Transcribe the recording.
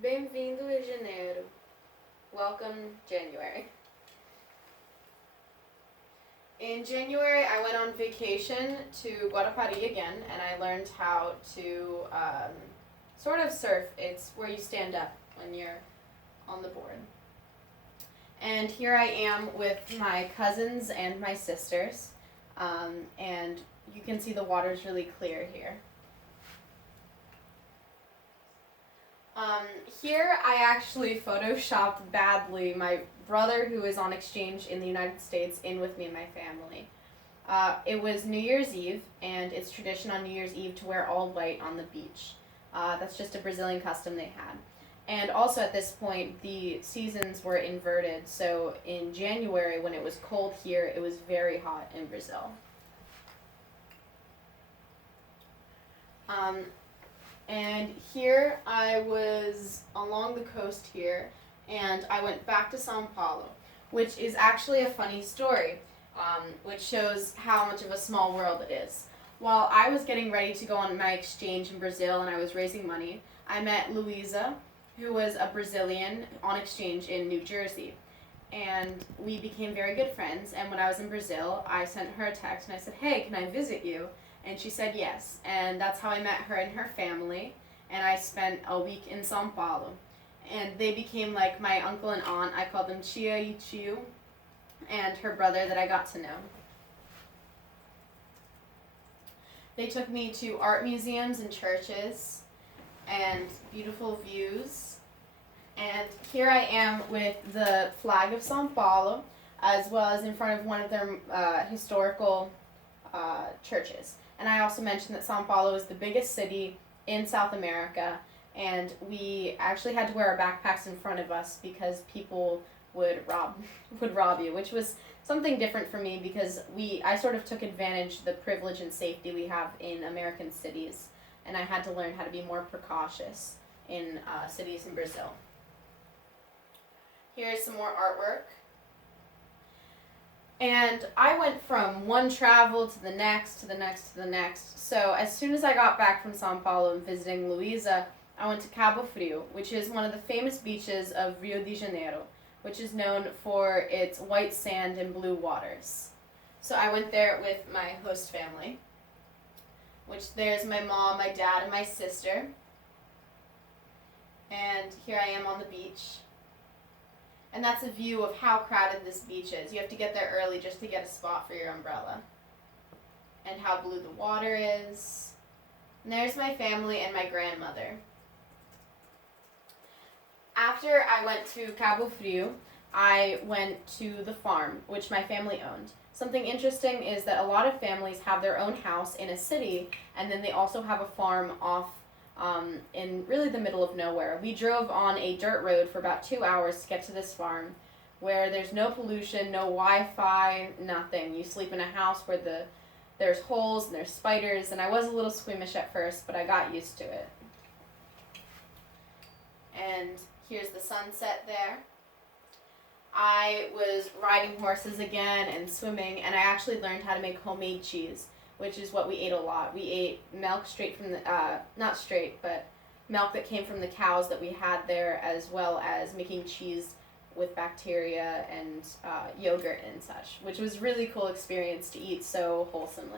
Bem-vindo a Janeiro. Welcome, January. In January, I went on vacation to Guarapari again, and I learned how to sort of surf. It's where you stand up when you're on the board. And here I am with my cousins and my sisters, and you can see the water's really clear here. Here I actually photoshopped badly my brother, who is on exchange in the United States, in with me and my family. It was New Year's Eve, and it's tradition on New Year's Eve to wear all white on the beach. That's just a Brazilian custom they had. And also at this point, the seasons were inverted, so in January, when it was cold here, it was very hot in Brazil. And here I was along the coast here, and I went back to Sao Paulo, which is actually a funny story, which shows how much of a small world it is. While I was getting ready to go on my exchange in Brazil and I was raising money, I met Luisa, who was a Brazilian on exchange in New Jersey. And we became very good friends, and when I was in Brazil, I sent her a text and I said, "Hey, can I visit you?" And she said yes, and that's how I met her and her family, and I spent a week in Sao Paulo. And they became like my uncle and aunt. I called them Chia y Chiu, and her brother that I got to know. They took me to art museums and churches, and beautiful views. And here I am with the flag of Sao Paulo, as well as in front of one of their historical churches. And I also mentioned that Sao Paulo is the biggest city in South America, and we actually had to wear our backpacks in front of us because people would rob you, which was something different for me because I sort of took advantage of the privilege and safety we have in American cities, and I had to learn how to be more precautious in cities in Brazil. Here's some more artwork. And I went from one travel to the next, to the next, to the next. So as soon as I got back from Sao Paulo and visiting Luisa, I went to Cabo Frio, which is one of the famous beaches of Rio de Janeiro, which is known for its white sand and blue waters. So I went there with my host family, which there's my mom, my dad, and my sister. And here I am on the beach. And that's a view of how crowded this beach is. You have to get there early just to get a spot for your umbrella. And how blue the water is. And there's my family and my grandmother. After I went to Cabo Frio, I went to the farm, which my family owned. Something interesting is that a lot of families have their own house in a city, and then they also have a farm off in really the middle of nowhere. We drove on a dirt road for about 2 hours to get to this farm, where there's no pollution, no Wi-Fi, nothing. You sleep in a house where there's holes and there's spiders, and I was a little squeamish at first, but I got used to it. And here's the sunset there. I was riding horses again and swimming, and I actually learned how to make homemade cheese, which is what we ate a lot. We ate milk straight from the, not straight, but milk that came from the cows that we had there, as well as making cheese with bacteria and yogurt and such, which was a really cool experience to eat so wholesomely.